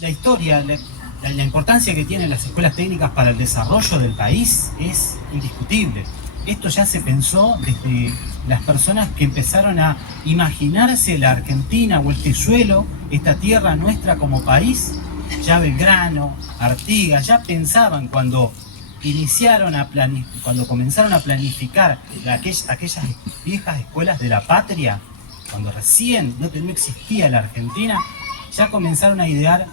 la historia, la importancia que tienen las escuelas técnicas para el desarrollo del país es indiscutible. Esto ya se pensó desde las personas que empezaron a imaginarse la Argentina o este suelo, esta tierra nuestra como país. Ya Belgrano, Artigas, ya pensaban cuando comenzaron a planificar aquellas viejas escuelas de la patria, cuando recién no existía la Argentina, ya comenzaron a idear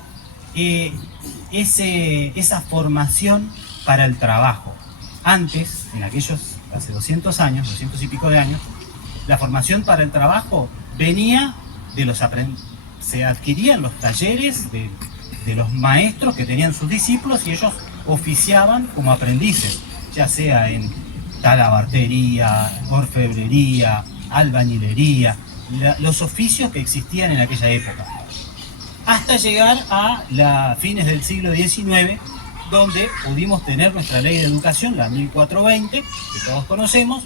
esa formación para el trabajo. Antes, hace 200 años, 200 y pico de años, la formación para el trabajo venía de se adquirían los talleres de los maestros que tenían sus discípulos y ellos oficiaban como aprendices, ya sea en talabartería, orfebrería, albañilería, los oficios que existían en aquella época. Hasta llegar a fines del siglo XIX, donde pudimos tener nuestra ley de educación, la 1420, que todos conocemos,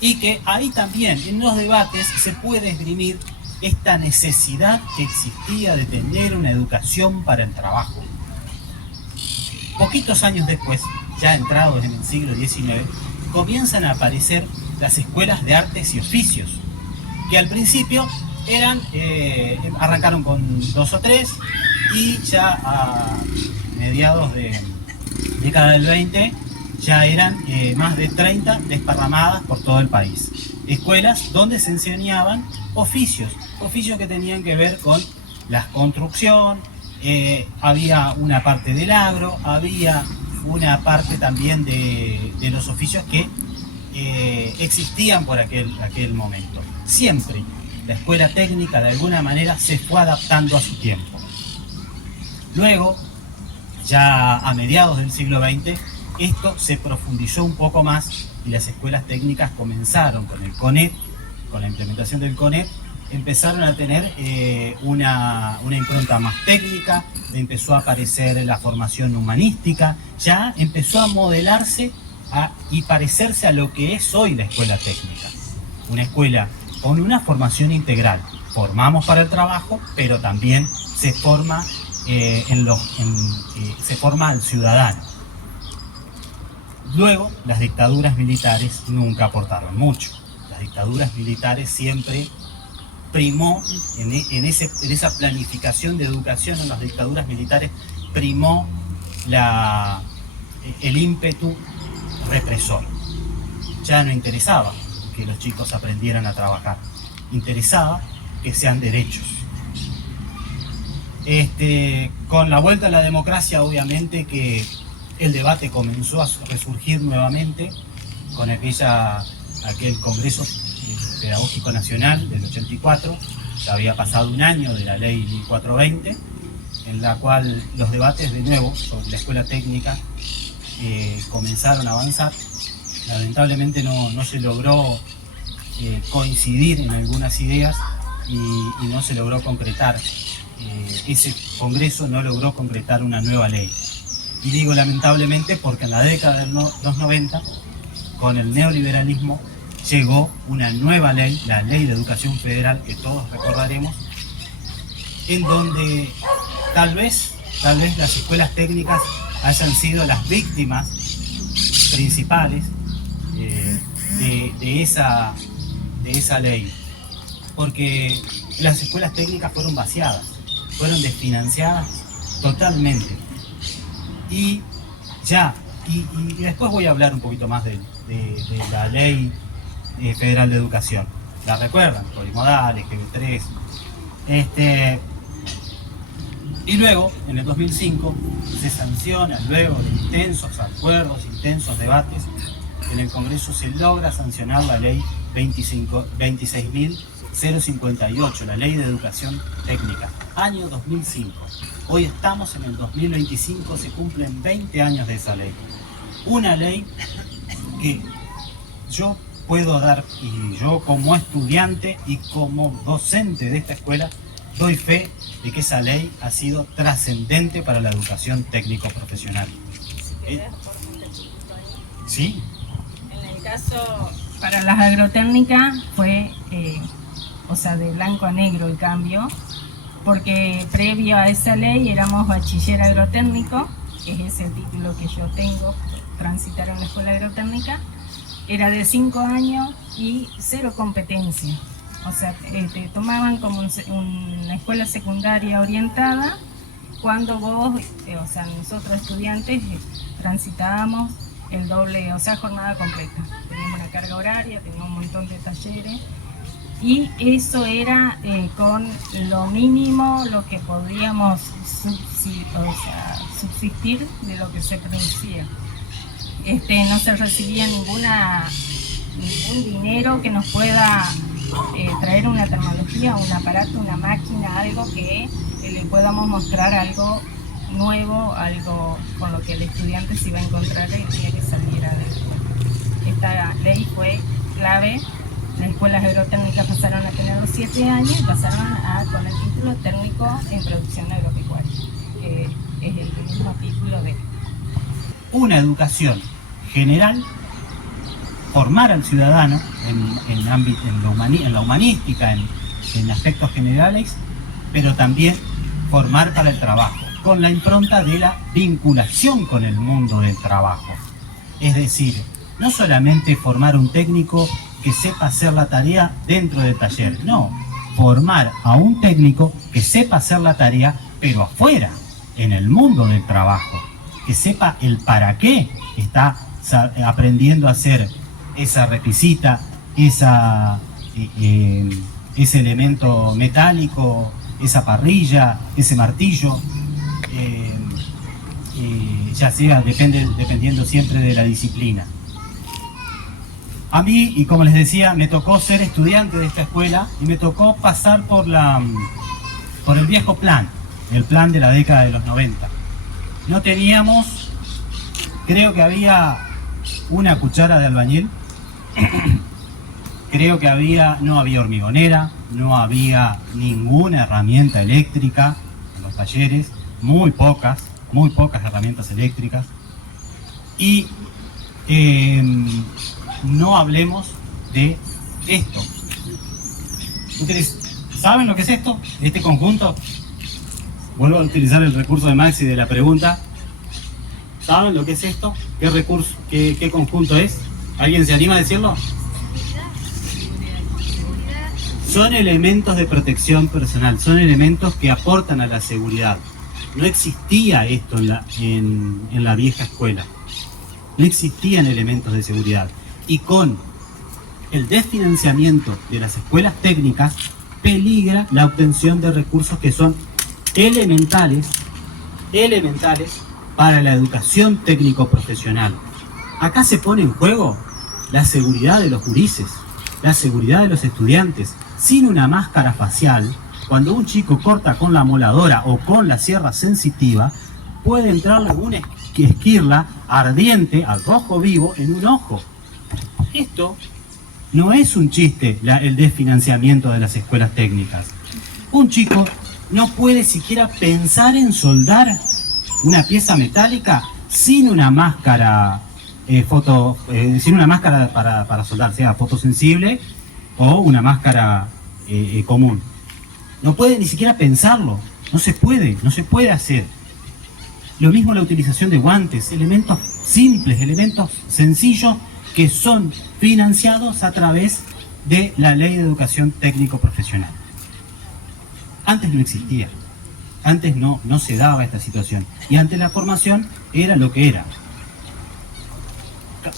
y que ahí también en los debates se puede esgrimir esta necesidad que existía de tener una educación para el trabajo. Poquitos años después, ya entrados en el siglo XIX, comienzan a aparecer las escuelas de artes y oficios, que al principio arrancaron con 2 o 3 y ya a mediados de década del 20 ya eran más de 30 desparramadas por todo el país. Escuelas donde se enseñaban oficios que tenían que ver con la construcción, había una parte del agro, había una parte también de los oficios que existían por aquel momento. Siempre la escuela técnica de alguna manera se fue adaptando a su tiempo. Luego, ya a mediados del siglo XX, esto se profundizó un poco más y las escuelas técnicas comenzaron con el CONET, con la implementación del CONET, empezaron a tener una impronta más técnica, empezó a aparecer la formación humanística, ya empezó a modelarse y parecerse a lo que es hoy la escuela técnica. Una escuela con una formación integral. Formamos para el trabajo, pero también se forma, se forma al ciudadano. Luego, las dictaduras militares nunca aportaron mucho. Las dictaduras militares siempre primó, en esa planificación de educación en las dictaduras militares, primó el ímpetu represor. Ya no interesaba que los chicos aprendieran a trabajar, interesaba que sean derechos. Con la vuelta a la democracia, obviamente que el debate comenzó a resurgir nuevamente con aquel Congreso Pedagógico Nacional del 84, ya había pasado un año de la ley 1420, en la cual los debates de nuevo sobre la escuela técnica comenzaron a avanzar. Lamentablemente no se logró coincidir en algunas ideas y no se logró concretar. Ese Congreso no logró concretar una nueva ley. Y digo lamentablemente porque en la década de los 90, con el neoliberalismo, llegó una nueva ley, la Ley de Educación Federal, que todos recordaremos, en donde tal vez las escuelas técnicas hayan sido las víctimas principales de esa ley, porque las escuelas técnicas fueron vaciadas, fueron desfinanciadas totalmente. Y después voy a hablar un poquito más de la Ley Federal de Educación. ¿La recuerdan? Polimodales, GB3. Y luego, en el 2005, se sanciona, luego de intensos acuerdos, intensos debates, en el Congreso se logra sancionar la Ley 26.058, la Ley de Educación Técnica, año 2005. Hoy estamos en el 2025, se cumplen 20 años de esa ley. Una ley que yo puedo dar, y yo como estudiante y como docente de esta escuela, doy fe de que esa ley ha sido trascendente para la educación técnico-profesional. ¿Sí? En el caso, para las agrotécnicas fue, de blanco a negro el cambio. porque previo a esa ley éramos bachiller agrotécnico, que es ese título que yo tengo, transitar en la escuela agrotécnica, era de 5 años y 0 competencia. O sea, te tomaban como una escuela secundaria orientada cuando vos, o sea, nosotros estudiantes transitábamos el doble, o sea, jornada completa. Teníamos una carga horaria, teníamos un montón de talleres y eso era con lo mínimo lo que podíamos subsistir de lo que se producía. No se recibía ningún dinero que nos pueda traer una tecnología, un aparato, una máquina, algo que le podamos mostrar algo nuevo, algo con lo que el estudiante se iba a encontrar el día que saliera de la escuela. Esta ley fue clave. Las escuelas agrotécnicas pasaron a tener los 7 años y pasaron con el título técnico en producción agropecuaria, que es el mismo título de una educación general, formar al ciudadano en la humanística, en aspectos generales, pero también formar para el trabajo, con la impronta de la vinculación con el mundo del trabajo. Es decir, no solamente formar un técnico que sepa hacer la tarea dentro del taller, no, formar a un técnico que sepa hacer la tarea, pero afuera, en el mundo del trabajo, que sepa el para qué está aprendiendo a hacer esa repisita, ese elemento metálico, esa parrilla, ese martillo, ya sea dependiendo siempre de la disciplina. A mí, y como les decía, me tocó ser estudiante de esta escuela y me tocó pasar por el viejo plan, el plan de la década de los 90. No teníamos, creo que había una cuchara de albañil, creo que no había hormigonera, no había ninguna herramienta eléctrica en los talleres, muy pocas herramientas eléctricas. Y no hablemos de esto. ¿Ustedes saben lo que es esto? Este conjunto. Vuelvo a utilizar el recurso de Maxi de la pregunta. ¿Saben lo que es esto? ¿Qué recurso, qué conjunto es? ¿Alguien se anima a decirlo? Son elementos de protección personal, son elementos que aportan a la seguridad. No existía esto en la vieja escuela. No existían elementos de seguridad. Y con el desfinanciamiento de las escuelas técnicas, peligra la obtención de recursos que son elementales para la educación técnico-profesional. Acá se pone en juego la seguridad de los gurises, la seguridad de los estudiantes. Sin una máscara facial, cuando un chico corta con la moladora o con la sierra sensitiva, puede entrarle una esquirla ardiente al rojo vivo en un ojo. Esto no es un chiste, el desfinanciamiento de las escuelas técnicas. Un chico no puede siquiera pensar en soldar una pieza metálica sin una máscara para soldar, sea fotosensible o una máscara común. No puede ni siquiera pensarlo, no se puede hacer. Lo mismo la utilización de guantes, elementos simples, elementos sencillos que son financiados a través de la Ley de Educación Técnico-Profesional. Antes no existía, antes no se daba esta situación, y antes la formación era lo que era.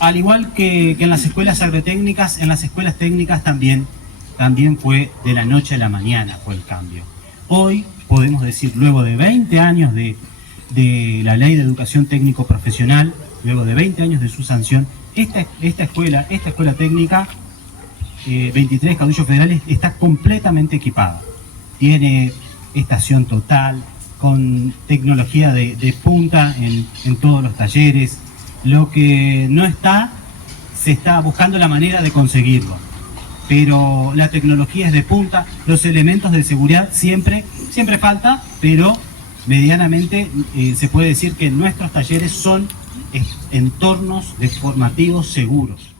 Al igual que en las escuelas agrotécnicas, en las escuelas técnicas también fue de la noche a la mañana fue el cambio. Hoy podemos decir, luego de 20 años de la Ley de Educación Técnico-Profesional, luego de 20 años de su sanción, esta escuela técnica, 23 Caudillos Federales, está completamente equipada. Tiene estación total, con tecnología de punta en todos los talleres. Lo que no está, se está buscando la manera de conseguirlo. Pero la tecnología es de punta, los elementos de seguridad siempre falta, pero medianamente se puede decir que nuestros talleres son entornos formativos seguros.